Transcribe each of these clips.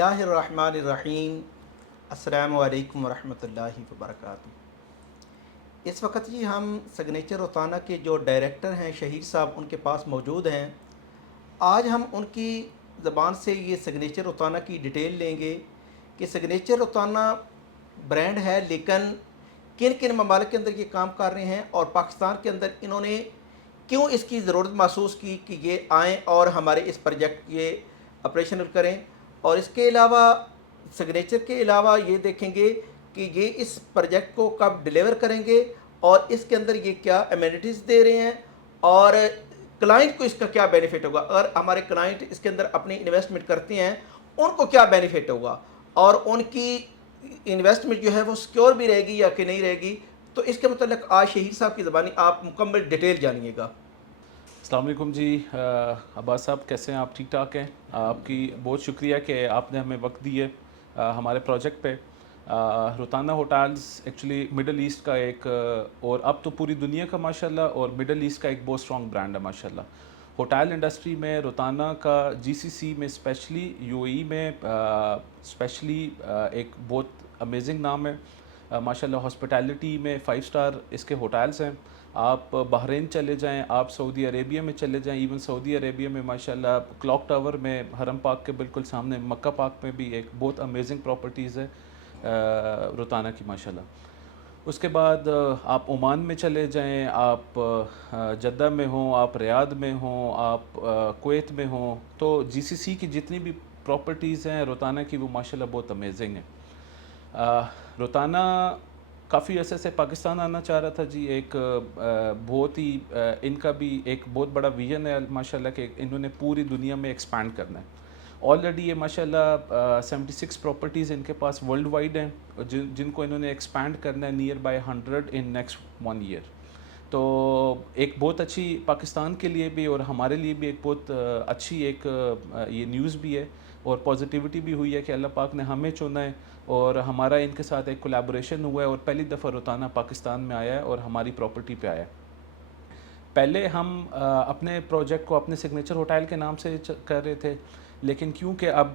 اللہ الرحمن الرحیم۔ السلام علیکم ورحمۃ اللہ وبرکاتہ۔ اس وقت جی ہم سگنیچر روتانہ کے جو ڈائریکٹر ہیں شہید صاحب ان کے پاس موجود ہیں۔ آج ہم ان کی زبان سے یہ سگنیچر روتانہ کی ڈیٹیل لیں گے کہ سگنیچر روتانہ برانڈ ہے، لیکن کن کن ممالک کے اندر یہ کام کر رہے ہیں اور پاکستان کے اندر انہوں نے کیوں اس کی ضرورت محسوس کی کہ یہ آئیں اور ہمارے اس پروجیکٹ یہ آپریشنل کریں، اور اس کے علاوہ سگنیچر کے علاوہ یہ دیکھیں گے کہ یہ اس پروجیکٹ کو کب ڈیلیور کریں گے اور اس کے اندر یہ کیا ایمینٹیز دے رہے ہیں اور کلائنٹ کو اس کا کیا بینیفٹ ہوگا۔ اگر ہمارے کلائنٹ اس کے اندر اپنی انویسٹمنٹ کرتے ہیں ان کو کیا بینیفٹ ہوگا اور ان کی انویسٹمنٹ جو ہے وہ سیکیور بھی رہے گی یا کہ نہیں رہے گی۔ تو اس کے متعلق آج شہید صاحب کی زبانی آپ مکمل ڈیٹیل جانیے گا۔ السلام علیکم جی، عباس صاحب کیسے ہیں آپ؟ ٹھیک ٹھاک ہیں؟ آپ کی بہت شکریہ کہ آپ نے ہمیں وقت دی ہے ہمارے پروجیکٹ پہ۔ روتانہ ہوٹلز ایکچولی مڈل ایسٹ کا ایک اور اب تو پوری دنیا کا ماشاءاللہ اور مڈل ایسٹ کا ایک بہت اسٹرانگ برانڈ ہے ماشاءاللہ۔ ہوٹل انڈسٹری میں روتانہ کا جی سی سی میں اسپیشلی یو اے ای میں اسپیشلی ایک بہت امیزنگ نام ہے ماشاءاللہ۔ ہاسپٹیلٹی میں 5 اسٹار اس کے ہوٹلز ہیں۔ آپ بحرین چلے جائیں، آپ سعودی عربیہ میں چلے جائیں، ایون سعودی عربیہ میں ماشاءاللہ کلاک ٹاور میں حرم پاک کے بالکل سامنے مکہ پاک میں بھی ایک بہت امیزنگ پراپرٹیز ہے روتانہ کی ماشاءاللہ۔ اس کے بعد آپ عمان میں چلے جائیں، آپ جدہ میں ہوں، آپ ریاض میں ہوں، آپ کویت میں ہوں، تو جی سی سی کی جتنی بھی پراپرٹیز ہیں روتانہ کی وہ ماشاءاللہ بہت امیزنگ ہیں۔ روتانہ کافی عرصے سے پاکستان آنا چاہ رہا تھا جی۔ ایک بہت ہی ان کا بھی ایک بہت بڑا ویژن ہے ماشاءاللہ کہ انہوں نے پوری دنیا میں ایکسپینڈ کرنا ہے۔ آلریڈی یہ ماشاءاللہ 76 پراپرٹیز ان کے پاس ورلڈ وائڈ ہیں جن کو انہوں نے ایکسپینڈ کرنا ہے nearby 100 in next 1 year. تو ایک بہت اچھی پاکستان کے لیے بھی اور ہمارے لیے بھی ایک بہت اچھی ایک یہ نیوز بھی ہے اور پازیٹیوٹی بھی ہوئی ہے کہ اللہ پاک نے ہمیں چنا ہے اور ہمارا ان کے ساتھ ایک کولیبوریشن ہوا ہے اور پہلی دفعہ روتانہ پاکستان میں آیا ہے اور ہماری پراپرٹی پہ آیا ہے۔ پہلے ہم اپنے پروجیکٹ کو اپنے سگنیچر ہوٹل کے نام سے کر رہے تھے، لیکن کیونکہ اب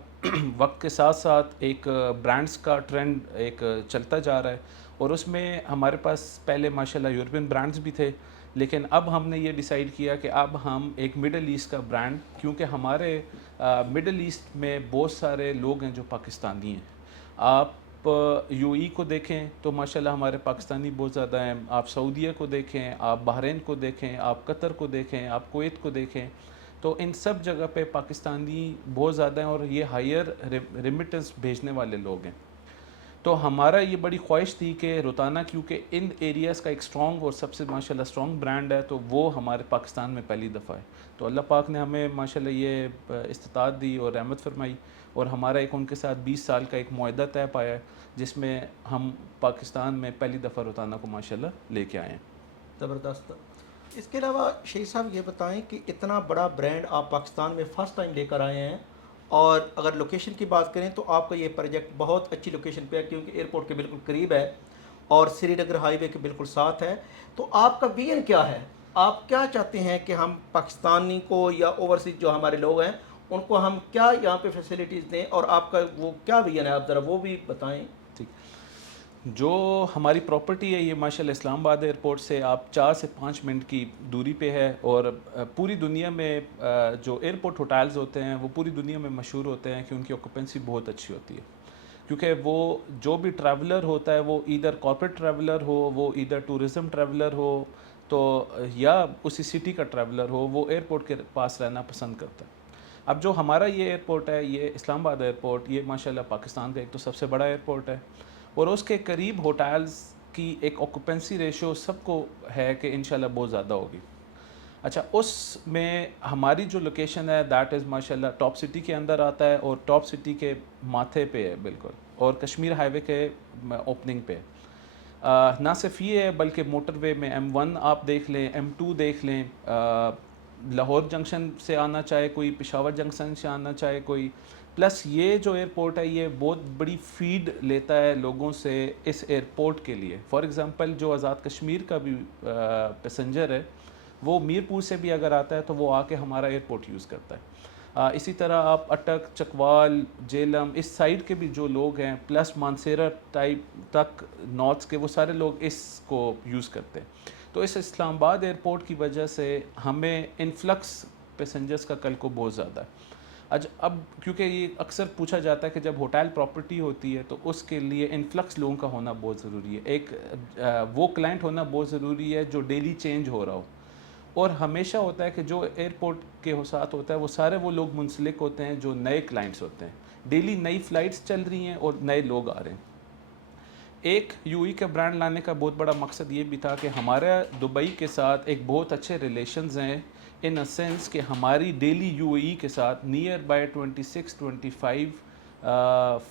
وقت کے ساتھ ساتھ ایک برانڈز کا ٹرینڈ ایک چلتا جا رہا ہے اور اس میں ہمارے پاس پہلے ماشاءاللہ یورپین برانڈز بھی تھے، لیکن اب ہم نے یہ ڈیسائیڈ کیا کہ اب ہم ایک مڈل ایسٹ کا برانڈ، کیونکہ ہمارے مڈل ایسٹ میں بہت سارے لوگ ہیں جو پاکستانی ہیں۔ آپ یو ای کو دیکھیں تو ماشاءاللہ ہمارے پاکستانی بہت زیادہ ہیں، آپ سعودیہ کو دیکھیں، آپ بحرین کو دیکھیں، آپ قطر کو دیکھیں، آپ کویت کو دیکھیں، تو ان سب جگہ پہ پاکستانی بہت زیادہ ہیں اور یہ ہائر ریمیٹنس بھیجنے والے لوگ ہیں۔ تو ہمارا یہ بڑی خواہش تھی کہ روتانہ کیونکہ ان ایریاز کا ایک اسٹرانگ اور سب سے ماشاءاللہ اسٹرانگ برانڈ ہے تو وہ ہمارے پاکستان میں پہلی دفعہ ہے۔ تو اللہ پاک نے ہمیں ماشاءاللہ یہ استطاعت دی اور رحمت فرمائی اور ہمارا ایک ان کے ساتھ 20 سال کا ایک معاہدہ طے پایا ہے جس میں ہم پاکستان میں پہلی دفعہ روتانہ کو ماشاءاللہ لے کے آئے ہیں۔ زبردست۔ اس کے علاوہ شہید صاحب یہ بتائیں کہ اتنا بڑا برانڈ آپ پاکستان میں فرسٹ ٹائم لے کر آئے ہیں، اور اگر لوکیشن کی بات کریں تو آپ کا یہ پروجیکٹ بہت اچھی لوکیشن پہ ہے کیونکہ ایئرپورٹ کے بالکل قریب ہے اور سری نگر ہائی وے کے بالکل ساتھ ہے۔ تو آپ کا ویژن کیا ہے؟ آپ کیا چاہتے ہیں کہ ہم پاکستانی کو یا اوورسیز جو ہمارے لوگ ہیں ان کو ہم کیا یہاں پہ فیسلٹیز دیں، اور آپ کا وہ کیا ویژن ہے؟ آپ ذرا وہ بھی بتائیں۔ ٹھیک، جو ہماری پراپرٹی ہے یہ ماشاءاللہ اسلام آباد ایئرپورٹ سے آپ 4 سے 5 منٹ کی دوری پہ ہے اور پوری دنیا میں جو ایئرپورٹ ہوٹلز ہوتے ہیں وہ پوری دنیا میں مشہور ہوتے ہیں کہ ان کی آکوپنسی بہت اچھی ہوتی ہے، کیونکہ وہ جو بھی ٹریولر ہوتا ہے وہ ایدر کارپوریٹ ٹریولر ہو، وہ ایدر ٹورزم ٹریولر ہو تو یا اسی سٹی کا ٹریولر ہو، وہ ایئرپورٹ کے پاس رہنا پسند کرتا ہے۔ اب جو ہمارا یہ ایئرپورٹ ہے یہ اسلام آباد ایئرپورٹ، یہ ماشاءاللہ پاکستان کا ایک تو سب سے بڑا ایئرپورٹ ہے اور اس کے قریب ہوٹلز کی ایک آکوپنسی ریشو سب کو ہے کہ انشاءاللہ بہت زیادہ ہوگی۔ اچھا، اس میں ہماری جو لوکیشن ہے دیٹ از ماشاءاللہ ٹاپ سٹی کے اندر آتا ہے اور ٹاپ سٹی کے ماتھے پہ ہے بالکل، اور کشمیر ہائی وے کے اوپننگ پہ۔ نہ صرف یہ ہے بلکہ موٹر وے میں M1 آپ دیکھ لیں، M2 دیکھ لیں، لاہور جنکشن سے آنا چاہے کوئی، پشاور جنکشن سے آنا چاہے کوئی، پلس یہ جو ایئرپورٹ ہے یہ بہت بڑی فیڈ لیتا ہے لوگوں سے اس ایئرپورٹ کے لیے۔ فار ایگزامپل جو آزاد کشمیر کا بھی پیسنجر ہے وہ میر پور سے بھی اگر آتا ہے تو وہ آ کے ہمارا ایئرپورٹ یوز کرتا ہے۔ اسی طرح آپ اٹک، چکوال، جیلم اس سائڈ کے بھی جو لوگ ہیں پلس مانسیرا ٹائپ تک نارتھ کے، وہ سارے لوگ اس کو یوز کرتے ہیں. تو اس اسلام آباد ایئرپورٹ کی وجہ سے ہمیں انفلکس پیسنجرز کا کل کو بہت زیادہ ہے. اب کیونکہ یہ اکثر پوچھا جاتا ہے کہ جب ہوٹل پراپرٹی ہوتی ہے تو اس کے لیے انفلکس لوگوں کا ہونا بہت ضروری ہے. ایک وہ کلائنٹ ہونا بہت ضروری ہے جو ڈیلی چینج ہو رہا ہو. اور ہمیشہ ہوتا ہے کہ جو ایئرپورٹ کے ساتھ ہوتا ہے وہ سارے وہ لوگ منسلک ہوتے ہیں جو نئے کلائنٹس ہوتے ہیں. ڈیلی نئی فلائٹس چل رہی ہیں اور نئے لوگ آ رہے ہیں. ایک یو ای کا برانڈ لانے کا بہت بڑا مقصد یہ بھی تھا کہ ہمارا دبئی کے ساتھ ایک بہت اچھے ریلیشنز ہیں ان اے سینس کہ ہماری ڈیلی یو اے ای کے ساتھ نیئر بائی 26-25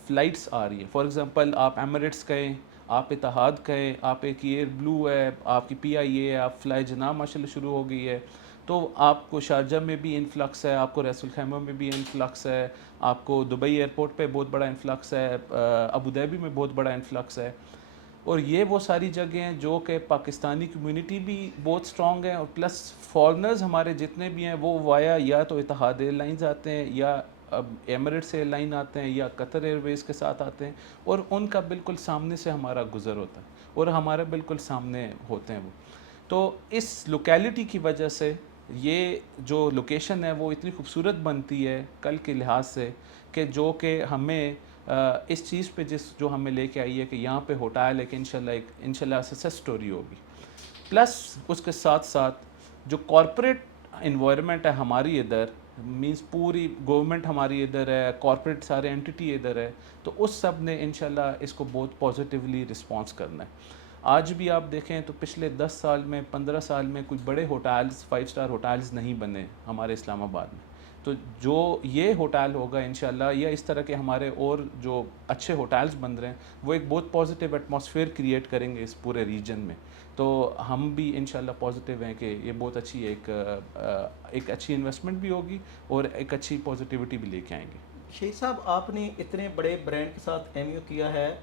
فلائٹس آ رہی ہیں. فار ایگزامپل آپ ایمریٹس کہیں، آپ اتحاد کہیں، آپ ایک ایئر بلو ہے، آپ کی پی آئی اے ہے، آپ فلائی جناح ماشاء اللہ شروع ہو گئی ہے. تو آپ کو شارجہ میں بھی انفلکس ہے، آپ کو ریس الخیمہ میں بھی انفلکس ہے، آپ کو دبئی ایئرپورٹ پہ بہت بڑا انفلکس ہے، ابوظہبی میں بہت بڑا انفلکس ہے. اور یہ وہ ساری جگہیں ہیں جو کہ پاکستانی کمیونٹی بھی بہت سٹرونگ ہے، اور پلس فارنرز ہمارے جتنے بھی ہیں وہ وایا یا تو اتحاد ایئر لائنز آتے ہیں، یا ایمریٹس ایئر لائن آتے ہیں، یا قطر ایئر ویز کے ساتھ آتے ہیں، اور ان کا بالکل سامنے سے ہمارا گزر ہوتا ہے اور ہمارے بالکل سامنے ہوتے ہیں وہ. تو اس لوکیلٹی کی وجہ سے یہ جو لوکیشن ہے وہ اتنی خوبصورت بنتی ہے کل کے لحاظ سے کہ جو کہ ہمیں اس چیز پہ جو ہمیں لے کے آئی ہے کہ یہاں پہ ہوٹل ہے کہ انشاءاللہ سکسیس سٹوری ہوگی. پلس اس کے ساتھ ساتھ جو کارپوریٹ انوائرمنٹ ہے ہماری ادھر، مینس پوری گورنمنٹ ہماری ادھر ہے، کارپوریٹ سارے انٹیٹی ادھر ہے، تو اس سب نے انشاءاللہ اس کو بہت پازیٹیولی رسپانس کرنا ہے. آج بھی آپ دیکھیں تو پچھلے 10 سال میں 15 سال میں کوئی بڑے ہوٹلز 5 اسٹار ہوٹلز نہیں بنے ہمارے اسلام آباد میں. تو جو یہ ہوٹل ہوگا انشاءاللہ، یا اس طرح کے ہمارے اور جو اچھے ہوٹلز بن رہے ہیں وہ ایک بہت پازیٹیو ایٹماسفیئر کریٹ کریں گے اس پورے ریجن میں. تو ہم بھی انشاءاللہ پازیٹیو ہیں کہ یہ بہت اچھی ایک اچھی انویسٹمنٹ بھی ہوگی اور ایک اچھی پازیٹیوٹی بھی لے کے آئیں گے. شہید صاحب، آپ نے اتنے بڑے برانڈ کے ساتھ ایم یو کیا ہے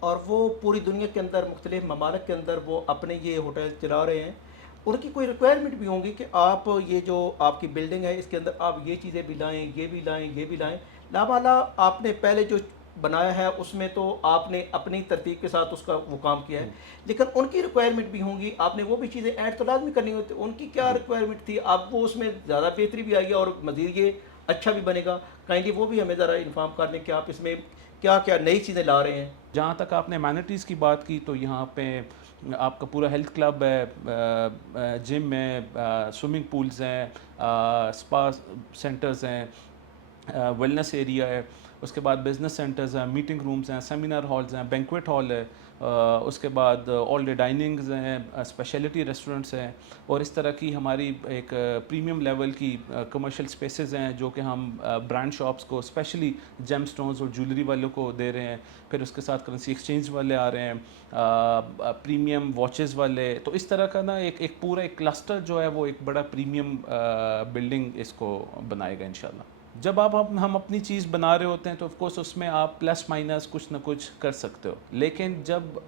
اور وہ پوری دنیا کے اندر مختلف ممالک کے اندر وہ اپنے یہ ہوٹل چلا رہے ہیں. ان کی کوئی ریکوائرمنٹ بھی ہوں گی کہ آپ یہ جو آپ کی بلڈنگ ہے اس کے اندر آپ یہ چیزیں بھی لائیں، یہ بھی لائیں، یہ بھی لائیں. لامالا آپ نے پہلے جو بنایا ہے اس میں تو آپ نے اپنی ترتیب کے ساتھ اس کا وہ کام کیا ہے، لیکن ان کی ریکوائرمنٹ بھی ہوں گی، آپ نے وہ بھی چیزیں ایڈ تو لازمی کرنی ہوتی. ان کی کیا ریکوائرمنٹ تھی؟ آپ وہ اس میں زیادہ بہتری بھی آئی ہے اور مزید یہ اچھا بھی بنے گا. کائنڈلی وہ بھی ہمیں ذرا انفارم کر دیں کہ آپ اس میں کیا کیا نئی چیزیں لا رہے ہیں. جہاں تک آپ نے امینٹیز کی بات کی تو یہاں پہ آپ کا پورا ہیلتھ کلب ہے، جم ہے، سوئمنگ پولز ہیں، اسپا سینٹرز ہیں، ویلنس ایریا ہے، اس کے بعد بزنس سینٹرز ہیں، میٹنگ رومز ہیں، سیمینار ہالز ہیں، بینکویٹ ہال ہے، اس کے بعد آل ڈے ڈائننگز ہیں، اسپیشلٹی ریسٹورنٹس ہیں، اور اس طرح کی ہماری ایک پریمیم لیول کی کمرشل سپیسز ہیں جو کہ ہم برانڈ شاپس کو اسپیشلی جیم سٹونز اور جولری والوں کو دے رہے ہیں. پھر اس کے ساتھ کرنسی ایکسچینج والے آ رہے ہیں، پریمیم واچز والے. تو اس طرح کا نا ایک پورا ایک کلسٹر جو ہے وہ ایک بڑا پریمیم بلڈنگ اس کو بنائے گا انشاءاللہ. جب ہم اپنی چیز بنا رہے ہوتے ہیں تو آف کورس اس میں آپ پلس مائنس کچھ نہ کچھ کر سکتے ہو، لیکن جب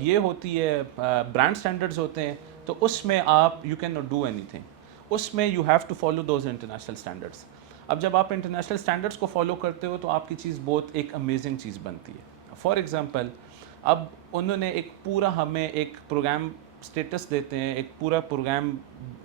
یہ ہوتی ہے برانڈ سٹینڈرڈز ہوتے ہیں تو اس میں آپ you can not do anything. اس میں you have to follow those international standards. اب جب آپ انٹرنیشنل اسٹینڈرڈس کو فالو کرتے ہو تو آپ کی چیز بہت ایک امیزنگ چیز بنتی ہے. فار ایگزامپل اب انہوں نے ایک پورا ہمیں ایک پروگرام اسٹیٹس دیتے ہیں، ایک پورا پروگرام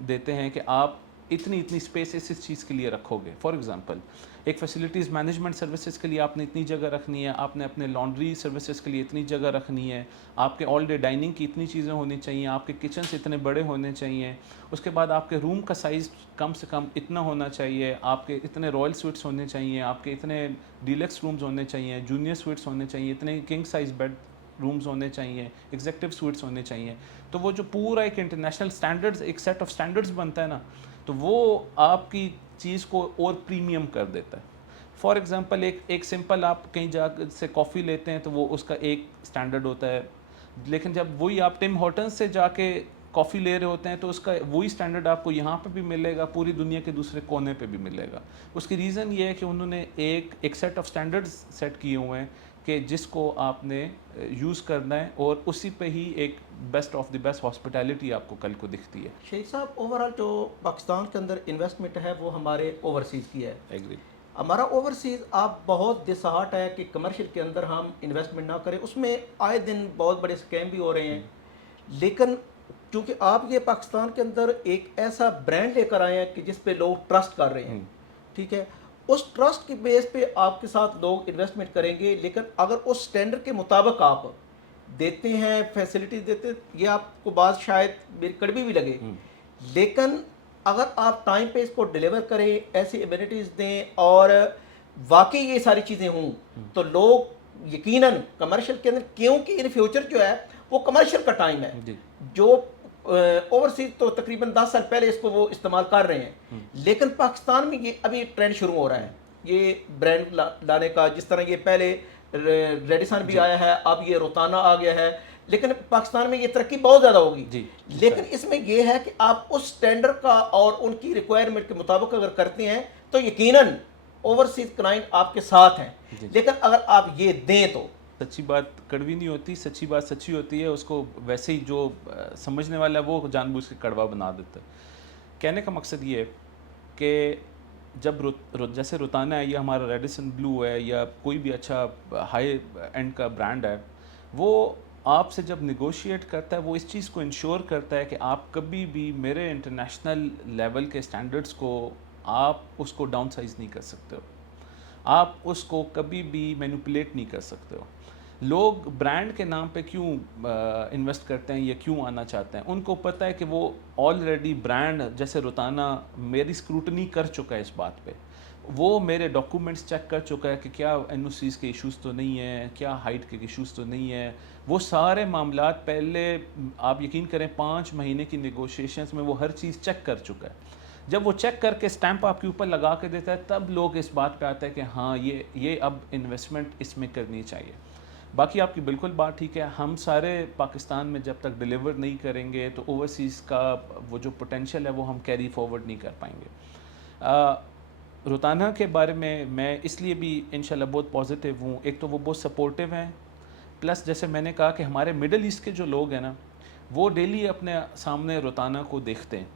دیتے ہیں کہ آپ اتنی اسپیس اس چیز کے لیے رکھو گے. فار ایگزامپل ایک فیسلٹیز مینجمنٹ سروسز کے لیے آپ نے اتنی جگہ رکھنی ہے، آپ نے اپنے لانڈری سروسز کے لیے اتنی جگہ رکھنی ہے، آپ کے آل ڈے ڈائننگ کی اتنی چیزیں ہونی چاہیے، آپ کے کچنس اتنے بڑے ہونے چاہیے، اس کے بعد آپ کے روم کا سائز کم سے کم اتنا ہونا چاہیے، آپ کے اتنے رائل سویٹس ہونے چاہیے، آپ کے اتنے ڈیلکس رومز ہونے چاہیے، جونیئر سویٹس ہونے چاہیے، اتنے کنگ سائز بیڈ رومز ہونے چاہیے، ایگزیکٹو سویٹس ہونے چاہیے. تو وہ جو پورا ایک انٹرنیشنل اسٹینڈرڈز ایک سیٹ آف اسٹینڈرڈز بنتا ہے نا، تو وہ آپ کی چیز کو اور پریمیم کر دیتا ہے. فار ایگزامپل ایک سمپل آپ کہیں جا سے کافی لیتے ہیں تو وہ اس کا ایک اسٹینڈرڈ ہوتا ہے، لیکن جب وہی آپ ٹم ہارٹنز سے جا کے کافی لے رہے ہوتے ہیں تو اس کا وہی اسٹینڈرڈ آپ کو یہاں پہ بھی ملے گا، پوری دنیا کے دوسرے کونے پہ بھی ملے گا. اس کی ریزن یہ ہے کہ انہوں نے ایک سیٹ آف اسٹینڈرڈز سیٹ کیے ہوئے ہیں کہ جس کو آپ نے یوز کرنا ہے اور اسی پہ ہی ایک best of the best hospitality آپ کو کل کو دکھتی ہے. شہید صاحب اوورال جو پاکستان کے اندر انویسٹمنٹ ہے وہ ہمارے اوورسیز کی ہے. ایگری. ہمارا اوورسیز آپ بہت ڈسہارٹ ہے کہ کمرشل کے اندر ہم انویسٹمنٹ نہ کریں. اس میں آئے دن بہت بڑے اسکیم بھی ہو رہے ہیں. لیکن چونکہ آپ یہ پاکستان کے اندر ایک ایسا برانڈ لے کر آئے ہیں کہ جس پہ لوگ ٹرسٹ کر رہے ہیں, ٹھیک ہے, اس ٹرسٹ کی بیس پہ آپ کے ساتھ لوگ انویسٹمنٹ کریں گے. لیکن اگر اس سٹینڈرڈ کے مطابق آپ دیتے ہیں, فیسلٹیز دیتے, یہ آپ کو بات شاید میری کڑوی بھی لگے, لیکن اگر آپ ٹائم پہ اس کو ڈیلیور کریں, ایسی ایمینٹیز دیں اور واقعی یہ ساری چیزیں ہوں, تو لوگ یقیناً کمرشل کے اندر, کیونکہ ان فیوچر جو ہے وہ کمرشل کا ٹائم ہے, جو اوورسیز تو تقریباً 10 سال پہلے اس کو وہ استعمال کر رہے ہیں, لیکن پاکستان میں یہ ابھی ٹرینڈ شروع ہو رہا ہے یہ برانڈ لانے کا. جس طرح یہ پہلے ریڈیسن بھی آیا ہے, اب یہ روتانا آ گیا ہے, لیکن پاکستان میں یہ ترقی بہت زیادہ ہوگی. لیکن اس میں یہ ہے کہ آپ اس سٹینڈرڈ کا اور ان کی ریکوائرمنٹ کے مطابق اگر کرتے ہیں تو یقیناً اوورسیز کلائنٹ آپ کے ساتھ ہیں. لیکن اگر آپ یہ دیں تو سچی بات کڑوی نہیں ہوتی, سچی بات سچی ہوتی ہے. اس کو ویسے ہی جو سمجھنے والا ہے وہ جان بوجھ کے کڑوا بنا دیتا ہے. کہنے کا مقصد یہ ہے کہ جب جیسے روتانا ہے یا ہمارا ریڈیسن بلو ہے یا کوئی بھی اچھا ہائی اینڈ کا برانڈ ہے, وہ آپ سے جب نیگوشیٹ کرتا ہے وہ اس چیز کو انشور کرتا ہے کہ آپ کبھی بھی میرے انٹرنیشنل لیول کے سٹینڈرڈز کو آپ اس کو ڈاؤن سائز نہیں کر سکتے ہو, آپ اس کو کبھی بھی مینیپولیٹ نہیں کر سکتے ہو. لوگ برانڈ کے نام پہ کیوں انویسٹ کرتے ہیں یا کیوں آنا چاہتے ہیں؟ ان کو پتہ ہے کہ وہ آلریڈی برانڈ جیسے روتانا میری اسکروٹنی کر چکا ہے اس بات پہ, وہ میرے ڈاکومنٹس چیک کر چکا ہے کہ کیا این او سیز کے ایشوز تو نہیں ہیں, کیا ہائٹ کے ایشوز تو نہیں ہیں. وہ سارے معاملات پہلے آپ یقین کریں 5 مہینے کی نیگوشیشنز میں وہ ہر چیز چیک کر چکا ہے. جب وہ چیک کر کے اسٹیمپ آپ کے اوپر لگا کے دیتا ہے تب لوگ اس بات پہ آتے ہیں کہ ہاں یہ اب انویسٹمنٹ اس میں کرنی چاہیے. باقی آپ کی بالکل بات ٹھیک ہے, ہم سارے پاکستان میں جب تک ڈیلیور نہیں کریں گے تو اوورسیز کا وہ جو پوٹینشیل ہے وہ ہم کیری فارورڈ نہیں کر پائیں گے. روتانا کے بارے میں اس لیے بھی انشاءاللہ بہت پازیٹیو ہوں. ایک تو وہ بہت سپورٹیو ہیں, پلس جیسے میں نے کہا کہ ہمارے مڈل ایسٹ کے جو لوگ ہیں نا وہ ڈیلی اپنے سامنے روتانا کو دیکھتے ہیں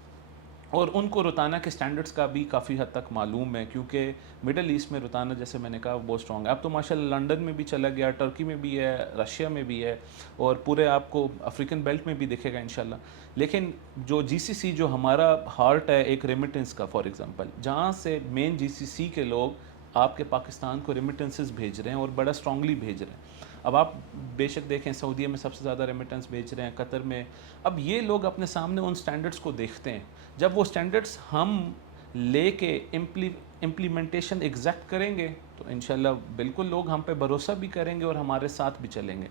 اور ان کو روتانا کے سٹینڈرڈز کا بھی کافی حد تک معلوم ہے, کیونکہ مڈل ایسٹ میں روتانا جیسے میں نے کہا بہت اسٹرانگ ہے. اب تو ماشاءاللہ لنڈن میں بھی چلا گیا, ٹرکی میں بھی ہے, رشیا میں بھی ہے, اور پورے آپ کو افریقن بیلٹ میں بھی دکھے گا انشاءاللہ. لیکن جو جی سی سی جو ہمارا ہارٹ ہے ایک ریمیٹنس کا, فار ایگزامپل جہاں سے مین جی سی سی کے لوگ آپ کے پاکستان کو ریمیٹنسز بھیج رہے ہیں اور بڑا اسٹرانگلی بھیج رہے ہیں. اب آپ بے شک دیکھیں سعودیہ میں سب سے زیادہ ریمیٹنس بھیج رہے ہیں, قطر میں. اب یہ لوگ اپنے سامنے ان سٹینڈرڈز کو دیکھتے ہیں. جب وہ سٹینڈرڈز ہم لے کے امپلیمنٹیشن ایگزیکٹ کریں گے تو انشاءاللہ بالکل لوگ ہم پہ بھروسہ بھی کریں گے اور ہمارے ساتھ بھی چلیں گے.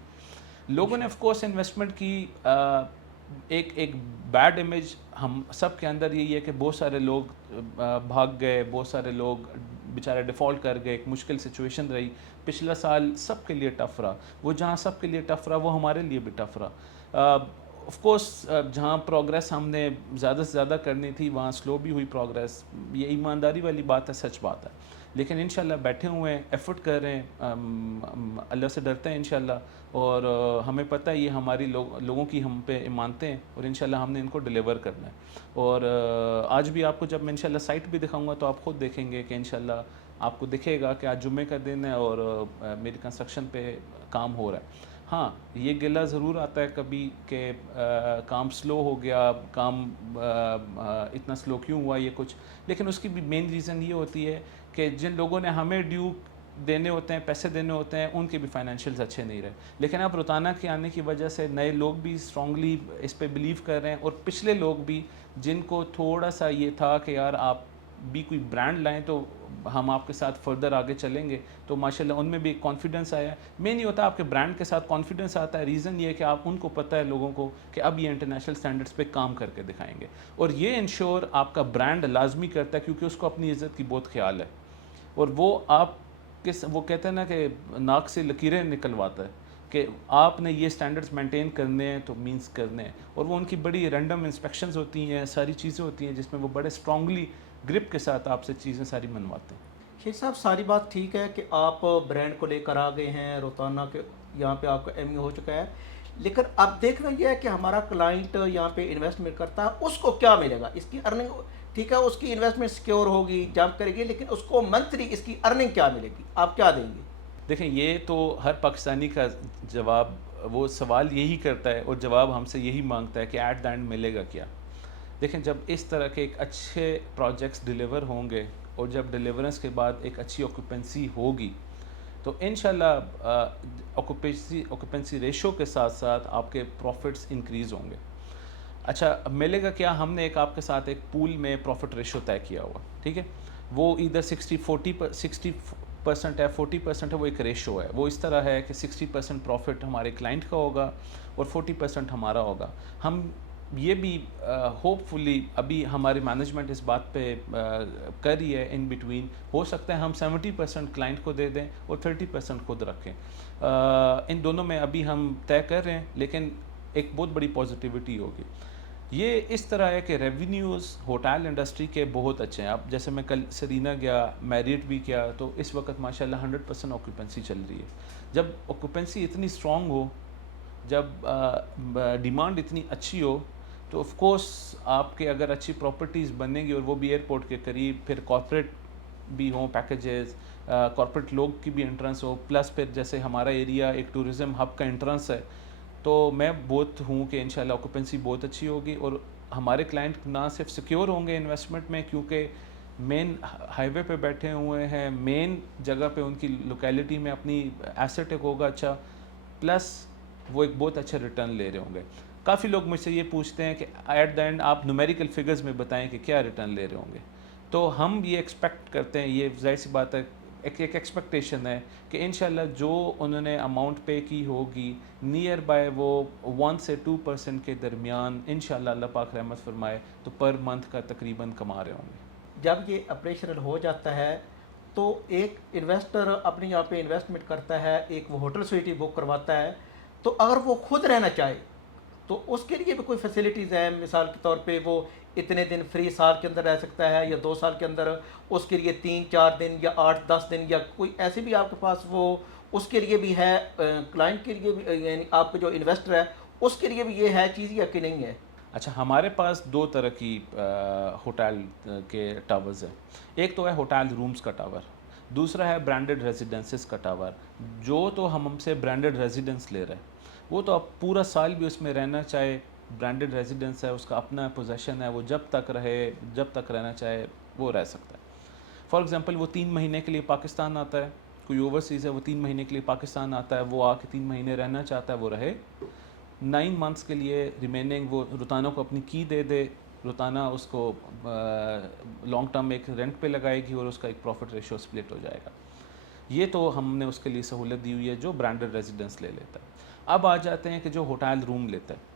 لوگوں نے آف کورس انویسٹمنٹ کی ایک بیڈ امیج ہم سب کے اندر یہی ہے کہ بہت سارے لوگ بھاگ گئے, بہت سارے لوگ بیچارے ڈیفالٹ کر گئے, ایک مشکل سچویشن رہی. پچھلا سال سب کے لیے ٹف رہا, وہ جہاں سب کے لیے ٹف رہا وہ ہمارے لیے بھی ٹف رہا. آف کورس جہاں پروگریس ہم نے زیادہ سے زیادہ کرنی تھی وہاں سلو بھی ہوئی پروگریس, یہ ایمانداری والی بات ہے, سچ بات ہے. لیکن انشاءاللہ بیٹھے ہوئے ہیں, ایفرٹ کر رہے ہیں, اللہ سے ڈرتے ہیں انشاءاللہ, اور ہمیں پتہ ہے یہ ہماری لوگوں کی ہم پہ ایمانتیں ہیں اور انشاءاللہ ہم نے ان کو ڈیلیور کرنا ہے. اور آج بھی آپ کو جب میں انشاءاللہ سائٹ بھی دکھاؤں گا تو آپ خود دیکھیں گے کہ انشاءاللہ آپ کو دکھے گا کہ آج جمعے کا دن ہے اور میری کنسٹرکشن پہ کام ہو رہا ہے. ہاں یہ گلہ ضرور آتا ہے کبھی کہ کام سلو ہو گیا, کام اتنا سلو کیوں ہوا یہ کچھ, لیکن اس کی بھی مین ریزن یہ ہوتی ہے کہ جن لوگوں نے ہمیں ڈیو دینے ہوتے ہیں, پیسے دینے ہوتے ہیں, ان کے بھی فائنینشیلز اچھے نہیں رہے. لیکن اب روتانا کے آنے کی وجہ سے نئے لوگ بھی اسٹرانگلی اس پہ بلیو کر رہے ہیں, اور پچھلے لوگ بھی جن کو تھوڑا سا یہ تھا کہ یار آپ بھی کوئی برانڈ لائیں تو ہم آپ کے ساتھ فردر آگے چلیں گے, تو ماشاءاللہ ان میں بھی ایک کانفیڈنس آیا ہے. مین یہ ہوتا ہے آپ کے برانڈ کے ساتھ کانفیڈنس آتا ہے, ریزن یہ ہے کہ آپ ان کو پتہ ہے لوگوں کو کہ اب یہ انٹرنیشنل سٹینڈرڈز پہ کام کر کے دکھائیں گے, اور یہ انشور آپ کا برانڈ لازمی کرتا ہے کیونکہ اس کو اپنی عزت کی بہت خیال ہے. اور وہ آپ وہ کہتے ہیں نا کہ ناک سے لکیریں نکلواتا ہے کہ آپ نے یہ سٹینڈرڈز مینٹین کرنے ہیں تو مینس کرنے ہیں, اور وہ ان کی بڑی رینڈم انسپیکشنز ہوتی ہیں, ساری چیزیں ہوتی ہیں جس میں وہ بڑے اسٹرانگلی گرپ کے ساتھ آپ سے چیزیں ساری منواتے ہیں. شیخ صاحب ساری بات ٹھیک ہے کہ آپ برانڈ کو لے کر آ گئے ہیں، روتانا کے یہاں پہ آپ کا ایم ہو چکا ہے، لیکن اب دیکھنا یہ ہے کہ ہمارا کلائنٹ یہاں پہ انویسٹمنٹ کرتا ہے اس کو کیا ملے گا، اس کی ارننگ ٹھیک ہے، اس کی انویسٹمنٹ سیکیور ہوگی، جمپ کرے گی، لیکن اس کو منتھلی اس کی ارننگ کیا ملے گی، آپ کیا دیں گے؟ دیکھیں یہ تو ہر پاکستانی کا جواب، وہ سوال یہی کرتا ہے اور جواب ہم سے یہی مانگتا ہے کہ ایٹ دا اینڈ ملے گا کیا. دیکھیں جب اس طرح کے ایک اچھے پروجیکٹس ڈیلیور ہوں گے اور جب ڈیلیورنس کے بعد ایک اچھی آکوپنسی ہوگی تو انشاءاللہ آکوپنسی ریشو کے ساتھ ساتھ آپ کے پروفٹس انکریز ہوں گے. اچھا اب ملے گا کیا؟ ہم نے ایک آپ کے ساتھ ایک پول میں پروفٹ ریشو طے کیا ہوا، ٹھیک ہے، وہ ادھر 60% ہے 40% ہے، وہ ایک ریشو ہے. وہ اس طرح ہے کہ 60% پروفٹ ہمارے کلائنٹ کا ہوگا اور 40% ہمارا ہوگا. ہم یہ بھی ہوپ فلی ابھی ہماری مینجمنٹ اس بات پہ کر رہی ہے ان بٹوین، ہو سکتا ہے ہم 70% کلائنٹ کو دے دیں اور 30% خود رکھیں. ان دونوں میں ابھی ہم طے کر رہے ہیں، لیکن ایک بہت بڑی پازیٹیوٹی ہوگی. یہ اس طرح ہے کہ ریونیوز ہوٹل انڈسٹری کے بہت اچھے ہیں. اب جیسے میں کل سرینا گیا، میریٹ بھی کیا، تو اس وقت ماشاءاللہ 100% آکوپنسی چل رہی ہے. جب آکوپنسی اتنی اسٹرانگ ہو، جب ڈیمانڈ اتنی اچھی ہو، تو آف کورس آپ کے اگر اچھی پراپرٹیز بنیں گی اور وہ بھی ایئرپورٹ کے قریب، پھر کارپوریٹ بھی ہوں پیکیجز، کارپوریٹ لوگ کی بھی انٹرنس ہو، پلس پھر جیسے ہمارا ایریا ایک ٹورزم ہب کا انٹرنس ہے، تو میں بہت ہوں کہ انشاءاللہ آکوپنسی بہت اچھی ہوگی اور ہمارے کلائنٹ نہ صرف سیکیور ہوں گے انویسٹمنٹ میں، کیونکہ مین ہائی وے پہ بیٹھے ہوئے ہیں، مین جگہ پہ ان کی لوکیلٹی میں اپنی ایسٹ ایک ہوگا اچھا، پلس وہ ایک بہت اچھا ریٹرن لے رہے ہوں گے. کافی لوگ مجھ سے یہ پوچھتے ہیں کہ ایٹ دا اینڈ آپ نومیریکل فگرز میں بتائیں کہ کیا ریٹرن لے رہے ہوں گے. تو ہم یہ ایکسپیکٹ کرتے ہیں، یہ ظاہر سی بات ہے، ایک ایکسپیکٹیشن ہے کہ انشاءاللہ جو انہوں نے اماؤنٹ پے کی ہوگی نیئر بائی وہ 1 سے 2% کے درمیان انشاءاللہ اللہ پاک رحمت فرمائے تو پر منتھ کا تقریباً کما رہے ہوں گے. جب یہ آپریشنل ہو جاتا ہے تو ایک انویسٹر اپنے یہاں پہ انویسٹمنٹ کرتا ہے، ایک وہ ہوٹل سویٹی بک کرواتا ہے، تو اگر وہ خود رہنا چاہے تو اس کے لیے بھی کوئی فیسلٹیز ہیں؟ مثال کے طور پہ وہ اتنے دن فری سال کے اندر رہ سکتا ہے یا 2 سال کے اندر، اس کے لیے 3-4 دن یا 8-10 دن یا کوئی ایسے بھی آپ کے پاس وہ اس کے لیے بھی ہے، کلائنٹ کے لیے بھی، یعنی آپ کا جو انویسٹر ہے اس کے لیے بھی یہ ہے چیز یا کہ نہیں ہے؟ اچھا ہمارے پاس 2 طرح کی ہوٹل کے ٹاورز ہیں. ایک تو ہے ہوٹل رومز کا ٹاور، دوسرا ہے برانڈڈ ریزیڈنسز کا ٹاور. جو تو ہم سے برانڈڈ ریزیڈنس لے رہے ہیں وہ تو اب پورا سال بھی اس میں رہنا چاہے، برانڈڈ ریزیڈنس ہے، اس کا اپنا پوزیشن ہے، وہ جب تک رہے، جب تک رہنا چاہے وہ رہ سکتا ہے. فار ایگزامپل وہ 3 مہینے کے لیے پاکستان آتا ہے، کوئی اوورسیز ہے وہ 3 مہینے کے لیے پاکستان آتا ہے، وہ آ کے 3 مہینے رہنا چاہتا ہے وہ رہے. 9 منتھس کے لیے ریمیننگ وہ روتانا کو اپنی کی دے دے، روتانا اس کو لانگ ٹرم ایک رینٹ پہ لگائے گی اور اس کا ایک پروفٹ ریشو سپلٹ ہو جائے گا. یہ تو ہم نے اس کے لیے سہولت دی ہوئی ہے جو برانڈڈ ریزیڈنس لے لیتا ہے. اب آ جاتے ہیں کہ جو ہوٹل روم لیتا ہے.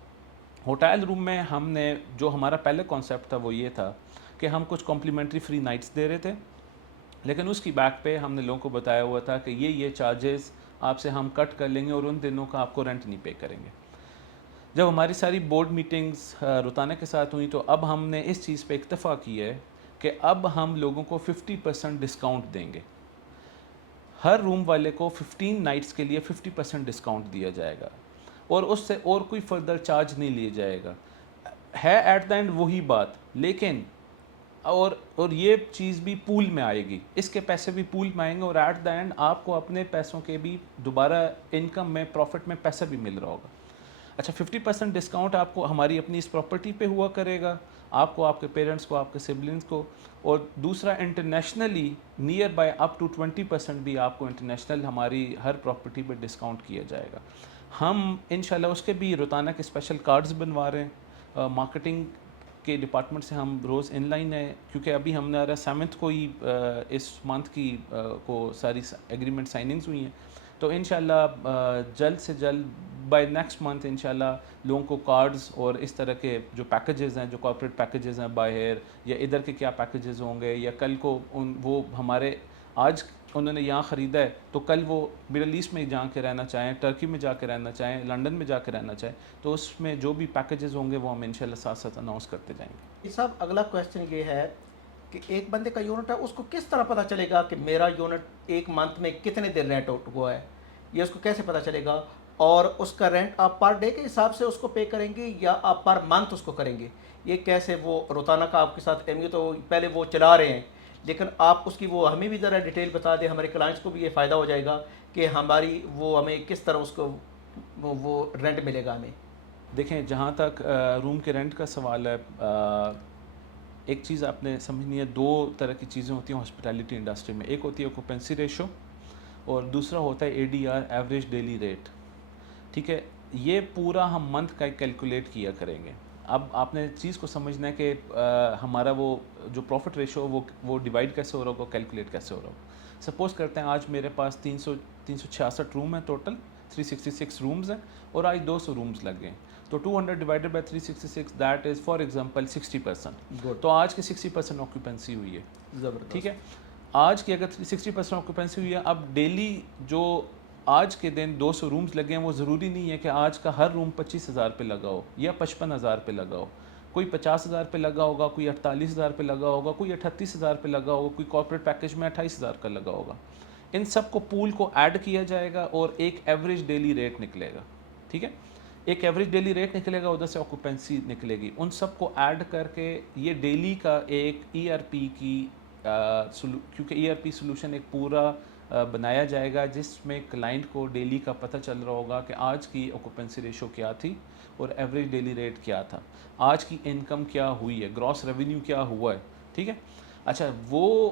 ہوٹل روم میں ہم نے جو ہمارا پہلے کانسیپٹ تھا وہ یہ تھا کہ ہم کچھ کمپلیمنٹری فری نائٹس دے رہے تھے، لیکن اس کی بیک پہ ہم نے لوگوں کو بتایا ہوا تھا کہ یہ چارجز آپ سے ہم کٹ کر لیں گے اور ان دنوں کا آپ کو رینٹ نہیں پے کریں گے. جب ہماری ساری بورڈ میٹنگز روتانا کے ساتھ ہوئیں تو اب ہم نے اس چیز پہ اکتفا کی ہے کہ اب ہم لوگوں کو 50% ڈسکاؤنٹ دیں گے. ہر روم والے کو 15 نائٹس کے لیے 50% ڈسکاؤنٹ دیا جائے گا اور اس سے اور کوئی فردر چارج نہیں لیا جائے گا. ہے ایٹ دا اینڈ وہی بات، لیکن اور یہ چیز بھی پول میں آئے گی، اس کے پیسے بھی پول میں آئیں گے اور ایٹ دا اینڈ آپ کو اپنے پیسوں کے بھی دوبارہ انکم میں پروفٹ میں پیسہ بھی مل رہا ہوگا. اچھا 50% ڈسکاؤنٹ آپ کو ہماری اپنی اس پراپرٹی پہ ہوا کرے گا، آپ کو، آپ کے پیرنٹس کو، آپ کے سبلنگس کو، اور دوسرا internationally nearby up to 20% بھی آپ کو انٹرنیشنل ہماری ہر پراپرٹی پہ ڈسکاؤنٹ کیا جائے گا. ہم انشاءاللہ اس کے بھی روتانا کے اسپیشل کارڈز بنوا رہے ہیں. مارکیٹنگ کے ڈپارٹمنٹ سے ہم روز ان لائن ہے، کیونکہ ابھی ہم نے 7 کو ہی اس منتھ کی کو ساری ایگریمنٹ سائننگز ہوئی ہیں، تو انشاءاللہ جلد سے جلد بائی نیکسٹ منتھ انشاءاللہ لوگوں کو کارڈز اور اس طرح کے جو پیکیجز ہیں، جو کارپوریٹ پیکیجز ہیں بائی ایئر یا ادھر کے کیا پیکیجز ہوں گے، یا کل کو وہ ہمارے آج انہوں نے یہاں خریدا ہے تو کل وہ مڈل ایسٹ میں جا کے رہنا چاہیں، ٹرکی میں جا کے رہنا چاہیں، لنڈن میں جا کے رہنا چاہیں، تو اس میں جو بھی پیکیجز ہوں گے وہ ہم انشاءاللہ ساتھ ساتھ اناؤنس کرتے جائیں گے. صاحب اگلا کویشچن یہ ہے کہ ایک بندے کا یونٹ ہے اس کو کس طرح پتہ چلے گا کہ میرا یونٹ ایک منتھ میں کتنے دن رینٹ آؤٹ ہوا ہے، یہ اس کو کیسے پتہ چلے گا؟ اور اس کا رینٹ آپ پر ڈے کے حساب سے اس کو پے کریں گے یا آپ پر منتھ اس کو کریں گے؟ یہ کیسے وہ روتانہ کا آپ کے ساتھ ایم یو تو پہلے وہ چلا رہے ہیں، لیکن آپ اس کی وہ ہمیں بھی ذرا ڈیٹیل بتا دیں، ہمارے کلائنٹس کو بھی یہ فائدہ ہو جائے گا کہ ہماری وہ ہمیں کس طرح اس کو وہ رینٹ ملے گا ہمیں۔ دیکھیں جہاں تک روم کے رینٹ کا سوال ہے، ایک چیز آپ نے سمجھنی ہے، دو طرح کی چیزیں ہوتی ہیں ہاسپٹیلٹی انڈسٹری میں، ایک ہوتی ہے آکوپینسی ریشو اور دوسرا ہوتا ہے A D R, average daily rate, ٹھیک ہے؟ یہ پورا ہم منتھ کا کیلکولیٹ کیا کریں گے۔ اب آپ نے چیز کو سمجھنا ہے کہ ہمارا وہ جو پروفٹ ریشو وہ ڈیوائڈ کیسے ہو رہا ہوگا، کیلکولیٹ کیسے ہو رہا ہوگا۔ سپوز کرتے ہیں آج میرے پاس 366 روم ہیں، ٹوٹل 366 رومز ہیں، اور آج 200 رومز لگ گئے، تو 200 divided by 366 that is for example 60%۔ تو آج کی 60% آکوپینسی ہوئی ہے، زبردست، ٹھیک ہے؟ آج کی اگر 60% آکوپینسی ہوئی ہے، اب ڈیلی جو آج کے دن 200 رومز لگے ہیں، وہ ضروری نہیں ہے کہ آج کا ہر روم 25,000 پہ لگا ہو یا 55,000 پہ لگا ہو، کوئی 50,000 پہ لگا ہوگا، کوئی 48,000 پہ لگا ہوگا، کوئی 38,000 پہ لگا ہوگا، کوئی کارپوریٹ پیکیج میں 28,000 کا لگا ہوگا۔ ان سب کو پول کو ایڈ کیا جائے گا اور ایک ایوریج ڈیلی ریٹ نکلے گا، ٹھیک ہے؟ ایک ایوریج ڈیلی ریٹ نکلے گا، ادھر سے آکوپینسی نکلے گی، ان سب کو ایڈ کر کے یہ ڈیلی کا ایک ای آر پی کی کیونکہ ای آر پی سولوشن ایک پورا بنایا جائے گا جس میں کلائنٹ کو ڈیلی کا پتہ چل رہا ہوگا کہ آج کی آکوپینسی ریشو کیا تھی اور ایوریج ڈیلی ریٹ کیا تھا، آج کی انکم کیا ہوئی ہے، گراس ریونیو کیا ہوا ہے، ٹھیک ہے؟ اچھا، وہ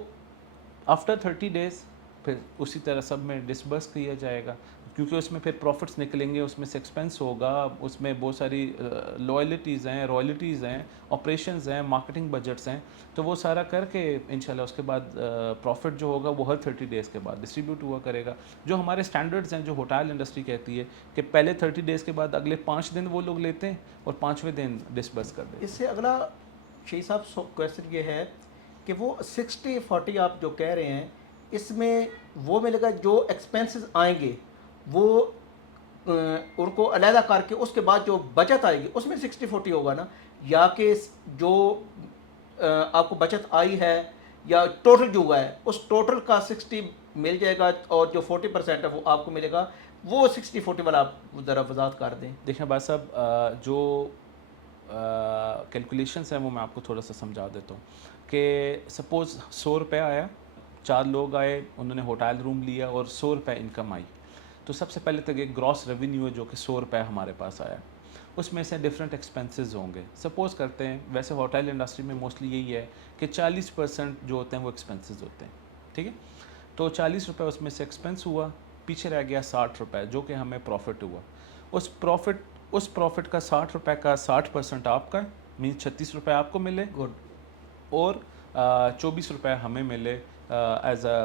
آفٹر 30 ڈیز پھر اسی طرح سب میں ڈسبرس کیا جائے گا، کیونکہ اس میں پھر پروفٹس نکلیں گے، اس میں سے ایکسپینس ہوگا، اس میں بہت ساری لوائلٹیز ہیں، رائلٹیز ہیں، آپریشنز ہیں، مارکیٹنگ بجٹس ہیں، تو وہ سارا کر کے انشاءاللہ اس کے بعد پروفٹ جو ہوگا وہ ہر 30 ڈیز کے بعد ڈسٹریبیوٹ ہوا کرے گا۔ جو ہمارے سٹینڈرڈز ہیں، جو ہوٹل انڈسٹری کہتی ہے کہ پہلے 30 ڈیز کے بعد اگلے 5 دن وہ لوگ لیتے ہیں اور 5ویں دن ڈسبرس کر دیتے ہیں۔ اس سے اگلا شہید صاحب کویسچن یہ ہے کہ وہ 60-40 آپ جو کہہ رہے ہیں، اس میں وہ ملے گا جو ایکسپینسز آئیں گے وہ ان کو علیحدہ کر کے اس کے بعد جو بچت آئے گی اس میں 60-40 ہوگا نا، یا کہ جو آپ کو بچت آئی ہے یا ٹوٹل جو ہوا ہے اس ٹوٹل کا 60 مل جائے گا اور جو 40% ہے وہ آپ کو ملے گا، وہ 60-40 والا آپ ذرا وضاحت کر دیں۔ دیکھیں بھائی صاحب، جو کیلکولیشنس ہیں وہ میں آپ کو تھوڑا سا سمجھا دیتا ہوں کہ سپوز 100 روپے آیا، 4 لوگ آئے، انہوں نے ہوٹل روم لیا اور 100 روپے انکم آئی، تو سب سے پہلے تک ایک گراس ریونیو ہے جو کہ 100 روپے ہمارے پاس آیا، اس میں سے ڈفرینٹ ایکسپینسز ہوں گے۔ سپوز کرتے ہیں، ویسے ہوٹل انڈسٹری میں موسٹلی یہی ہے کہ 40% جو ہوتے ہیں وہ ایکسپینسز ہوتے ہیں، ٹھیک ہے؟ تو 40 روپے اس میں سے ایکسپینس ہوا، پیچھے رہ گیا 60 روپے جو کہ ہمیں پروفٹ ہوا۔ اس پروفٹ کا 60 روپے کا 60% آپ کا، مینس 36 روپے آپ کو ملے، گڈ، اور 24 روپے ہمیں ملے ایز اے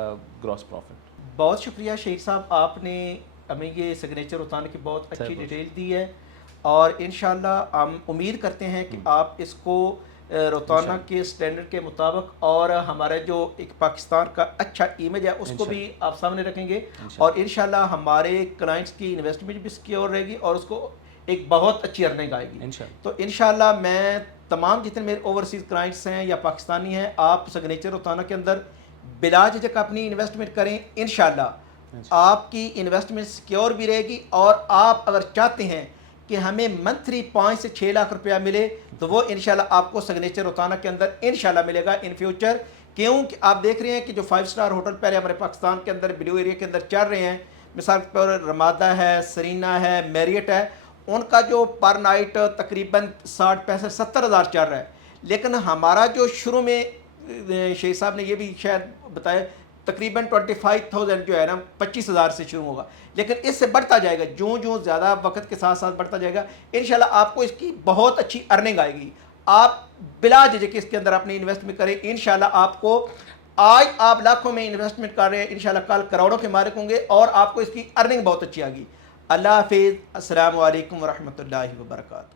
گراس پروفٹ۔ بہت شکریہ شہید صاحب، آپ نے ہمیں یہ سگنیچر روتانہ کی بہت اچھی ڈیٹیل دی ہے، اور انشاءاللہ ہم امید کرتے ہیں کہ آپ اس کو روتانہ کے سٹینڈرڈ کے مطابق اور ہمارا جو ایک پاکستان کا اچھا امیج ہے اس کو بھی آپ سامنے رکھیں گے، اور انشاءاللہ ہمارے کلائنٹس کی انویسٹمنٹ بھی سکیور رہے گی اور اس کو ایک بہت اچھی ارننگ آئے گی۔ تو انشاءاللہ میں تمام جتنے میرے اوورسیز کلائنٹس ہیں یا پاکستانی ہیں، آپ سگنیچر روتانہ کے اندر بلا جھجک اپنی انویسٹمنٹ کریں، انشاءاللہ آپ کی انویسٹمنٹ سکیور بھی رہے گی، اور آپ اگر چاہتے ہیں کہ ہمیں منتھلی 5 سے 6 لاکھ روپیہ ملے تو وہ انشاءاللہ آپ کو سگنیچر روتانہ کے اندر انشاءاللہ ملے گا ان فیوچر، کیونکہ آپ دیکھ رہے ہیں کہ جو 5 سٹار ہوٹل پہلے ہمارے پاکستان کے اندر بلیو ایریا کے اندر چل رہے ہیں، مثال کے طور پر رمادہ ہے، سرینا ہے، میریٹ ہے، ان کا جو پر نائٹ تقریباً 60-65 70 ہزار چل رہا ہے، لیکن ہمارا جو شروع میں شیخ صاحب نے یہ بھی شاید بتایا تقریباً 25,000 جو ہے نا 25,000 سے شروع ہوگا، لیکن اس سے بڑھتا جائے گا، جو زیادہ وقت کے ساتھ ساتھ بڑھتا جائے گا، انشاءاللہ آپ کو اس کی بہت اچھی ارننگ آئے گی۔ آپ بلا جھجک اس کے اندر اپنی انویسٹمنٹ کریں، انشاءاللہ آپ کو آج آپ لاکھوں میں انویسٹمنٹ کر رہے ہیں، انشاءاللہ کل کروڑوں کے مالک ہوں گے اور آپ کو اس کی ارننگ بہت اچھی آئے گی۔ اللہ حافظ، السلام علیکم ورحمۃ اللہ وبرکاتہ۔